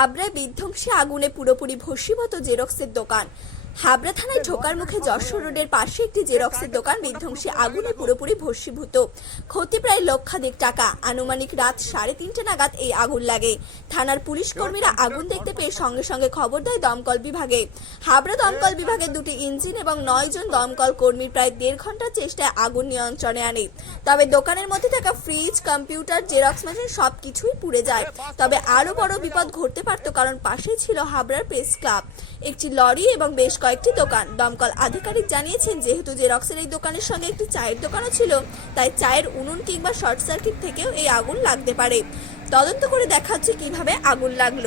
হাবড়ায় বিধ্বংসী আগুনে পুরোপুরি ভস্মীভূত জেরক্সের দোকান। হাবড়া থানায় ঢোকার মুখে যশোর রোডের পাশে একটি জেরক্সের দোকান বিধ্বংসী আগুনে পুরোপুরি ভস্মীভূত। ক্ষতি প্রায় লক্ষাধিক টাকা। আনুমানিক রাত সাড়ে তিনটে নাগাদ এই আগুন লাগে। থানার পুলিশ কর্মীরা আগুন দেখতে পেয়ে সঙ্গে সঙ্গে খবর দেয় দমকল বিভাগে। হাবড়া দমকল বিভাগের দুটি ইঞ্জিন এবং নয় জন দমকল কর্মীর প্রায় দেড় ঘণ্টার চেষ্টায় আগুন নিয়ন্ত্রণে আনে। তবে দোকানের মধ্যে থাকা ফ্রিজ, কম্পিউটার, জেরক্স মেশিন সব কিছুই পুড়ে যায়। তবে আরও বড় বিপদ ঘটতে পারত কারণ পাশেই ছিল হাবড়ার প্রেস ক্লাব। একটি লরি এবং বেশ কয়েকটি দোকান। দমকল আধিকারিক জানিয়েছেন, যেহেতু জেরক্সের এই দোকানের সঙ্গে একটি চায়ের দোকানও ছিল, তাই চায়ের উনুন কিংবা শর্ট সার্কিট থেকেও এই আগুন লাগতে পারে। তদন্ত করে দেখা হচ্ছে কীভাবে আগুন লাগল।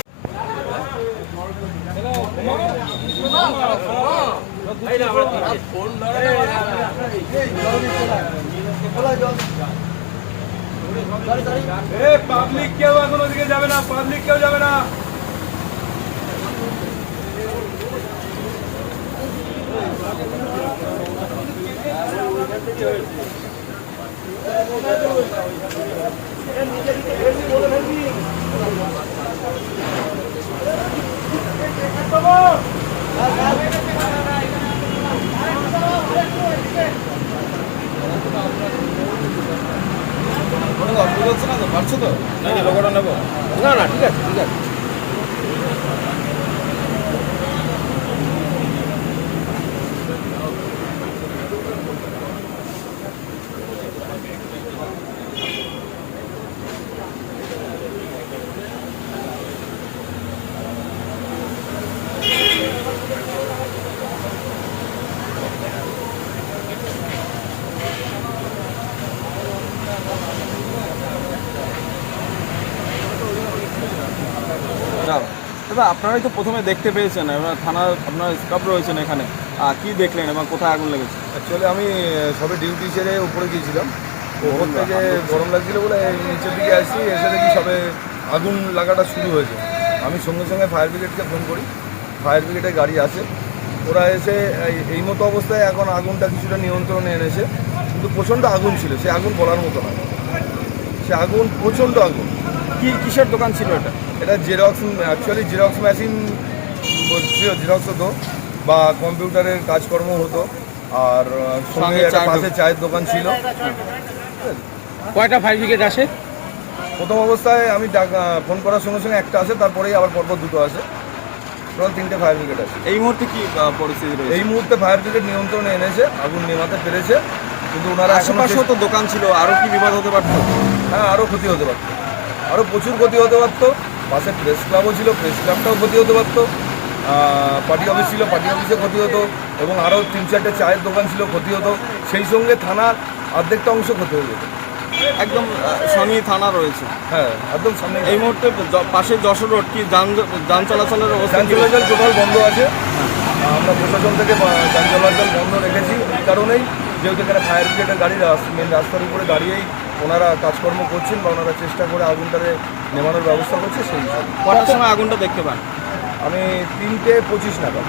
পাবলিক কেউ এখন ওদিকে যাবে না পাবলিক কেউ যাবে না কোনো না তো? না না ঠিক আছে ঠিক আছে। দাদা আপনারাই তো প্রথমে দেখতে পেয়েছেন এবার থানা আপনার স্টাফ রয়েছেন এখানে। কি দেখলেন এবং কোথায় আগুন লেগেছে? অ্যাকচুয়ালি আমি সবে ডিউটি সেরে উপরে গিয়েছিলাম। ওপর থেকে গরম লাগছিল বলে নিচের দিকে আসি এসে দেখি সবে আগুন লাগাটা শুরু হয়েছে। আমি সঙ্গে সঙ্গে ফায়ার ব্রিগেডকে ফোন করি। ফায়ার ব্রিগেডের গাড়ি আছে। ওরা এসে এই- এই মতো অবস্থায় এখন আগুনটা কিছুটা নিয়ন্ত্রণে এনেছে। কিন্তু প্রচণ্ড আগুন ছিল সে আগুন বলার মতো নয় সে আগুন প্রচণ্ড আগুন। কি কিসের দোকান ছিল এটা? এটা Xerox actually Xerox machine Xerox হতো বা কম্পিউটারের কাজকর্ম হতো আর সঙ্গে একটা চায়ের পাশে চায়ের দোকান ছিল। কয়টা ফায়ার ব্রিগেড আসে? প্রথম অবস্থায় আমি ফোন করার সঙ্গে সঙ্গে একটা আসে তারপরেই আবার পরপর দুটো আসে। টোটাল তিনটে ফায়ার ব্রিগেড আছে এই মুহূর্তে কি পরিস্থিতি রয়েছে? এই মুহূর্তে ফায়ার ব্রিগেড নিয়ন্ত্রণে এনেছে আগুন নেমাতে পেরেছে কিন্তু ওনারা আশেপাশেও তো দোকান ছিল আরও কি বিপদ হতে পারতো? হ্যাঁ আরও ক্ষতি হতে পারতো। আরও প্রচুর ক্ষতি হতে পারতো। পাশে প্রেস ক্লাবও ছিল প্রেস ক্লাবটাও ক্ষতি হতে পারতো। পার্টি অফিস ছিল পার্টি অফিসে ক্ষতি হতো এবং আরও তিন চারটে চায়ের দোকান ছিল ক্ষতি হতো। সেই সঙ্গে থানার অর্ধেকটা অংশ ক্ষতি হয়ে যেত। একদম শনি থানা রয়েছে। হ্যাঁ একদম সামনে এই মুহূর্তে পাশে যশোর রোড কি যান যান চলাচলের অবস্থা যান চলাচল টোটাল বন্ধ আছে। আমরা প্রশাসন থেকে যান চলাচল বন্ধ রেখেছি। এই কারণেই যেহেতু এখানে ফায়ার ব্রিগেডের গাড়ি মেন রাস্তার উপরে দাঁড়িয়েই ওনারা কাজকর্ম করছেন বা ওনারা চেষ্টা করে আগুনটারে নেমানোর ব্যবস্থা করছে সেই হিসাবে। কটার সময় আগুনটা দেখতে পান? আমি তিনটে পঁচিশ নাগাদ।